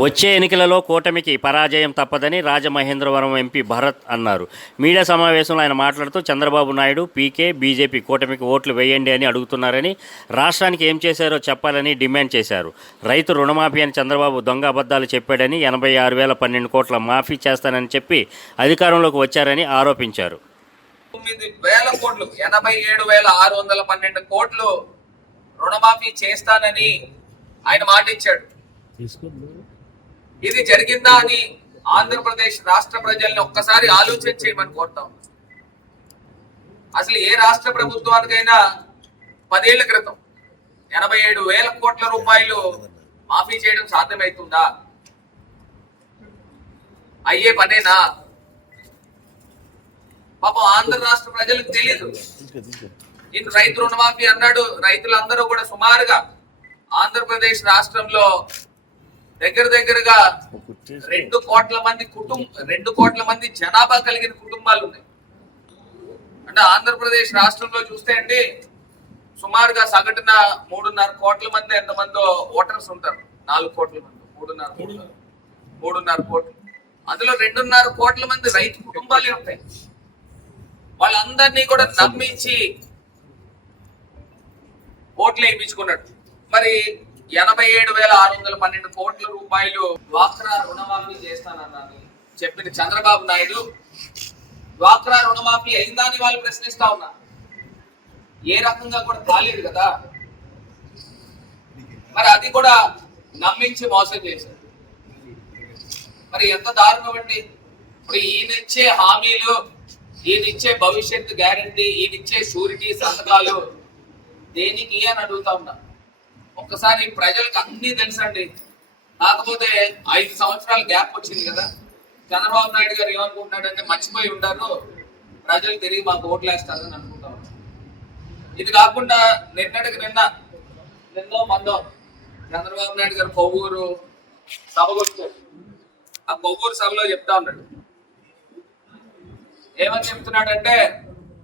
వచ్చే ఎన్నికలలో కూటమికి పరాజయం తప్పదని రాజమహేంద్రవరం ఎంపీ భరత్ అన్నారు. మీడియా సమావేశంలో ఆయన మాట్లాడుతూ చంద్రబాబు నాయుడు పీకే బీజేపీ కూటమికి ఓట్లు వేయండి అని అడుగుతున్నారని రాష్ట్రానికి ఏం చేశారో చెప్పాలని డిమాండ్ చేశారు. రైతు రుణమాఫీ అని చంద్రబాబు దొంగ అబద్ధాలు చెప్పాడని ఎనభై ఆరు వేల పన్నెండు కోట్ల మాఫీ చేస్తానని చెప్పి అధికారంలోకి వచ్చారని ఆరోపించారు. తొమ్మిది వేల కోట్లు ఎనభై ఏడు వేల ఆరు వందల పన్నెండు కోట్లు రుణమాఫీ చేస్తానని ఆయన మాట ఇచ్చాడు ఇది జరిగిందా అని ఆంధ్రప్రదేశ్ రాష్ట్ర ప్రజల్ని ఒక్కసారి ఆలోచన చేయమని కోరుతాం అసలు ఏ రాష్ట్ర ప్రభుత్వానికైనా పదేళ్ళ క్రితం ఎనభై ఏడు వేల కోట్ల రూపాయలు మాఫీ చేయడం సాధ్యమవుతుందా అయ్యే పనేనా? పాపం ఆంధ్ర రాష్ట్ర ప్రజలకు తెలియదు ఇన్ రైతు రుణమాఫీ అన్నాడు రైతులందరూ కూడా సుమారుగా ఆంధ్రప్రదేశ్ రాష్ట్రంలో దగ్గర దగ్గరగా రెండు కోట్ల మంది కుటుంబ రెండు కోట్ల మంది జనాభా కలిగిన కుటుంబాలు ఉన్నాయి. అంటే ఆంధ్రప్రదేశ్ రాష్ట్రంలో చూస్తే అండి సుమారుగా సగటున మూడున్నర కోట్ల మంది ఎంతమందో ఓటర్స్ ఉంటారు. నాలుగు కోట్ల మంది మూడున్నర కోట్ల మూడున్నర కోట్లు. అందులో రెండున్నర కోట్ల మంది రైతు కుటుంబాలే ఉంటాయి. వాళ్ళందరినీ కూడా నమ్మించి ఓట్లు వేయించుకున్నాడు మరి ఎనభై ఏడు వేల ఆరు వందల పన్నెండు కోట్ల రూపాయలు డ్వాక్రా రుణమాఫీ చేస్తానన్నాను. చెప్పిన చంద్రబాబు నాయుడు డ్వాక్రా రుణమాఫీ అయిందా అని వాళ్ళు ప్రశ్నిస్తా ఉన్నా ఏ రకంగా కూడా కాలేదు కదా. మరి అది కూడా నమ్మించి మోసం చేశారు. మరి ఎంత దారుణం అండి. ఇప్పుడు ఈయనిచ్చే హామీలు ఈయనిచ్చే భవిష్యత్తు గ్యారంటీ ఈయనిచ్చే షూరిటీ సంతకాలు దేనికి అని అడుగుతా ఉన్నా. ఒక్కసారి ప్రజలకు అన్ని తెలుసండి. కాకపోతే ఐదు సంవత్సరాల గ్యాప్ వచ్చింది కదా. చంద్రబాబు నాయుడు గారు ఏమనుకుంటున్నాడంటే మర్చిపోయి ఉంటారు. ప్రజలు తిరిగి మాకు ఓట్లు వేస్తారని అనుకుంటా ఇది కాకుండా నిన్నటికి నిన్న నిన్నో మందో చంద్రబాబు నాయుడు గారు కొవ్వూరు సభకు ఆ కొవ్వూరు సభలో చెప్తా ఉన్నాడు. ఏమని చెప్తున్నాడంటే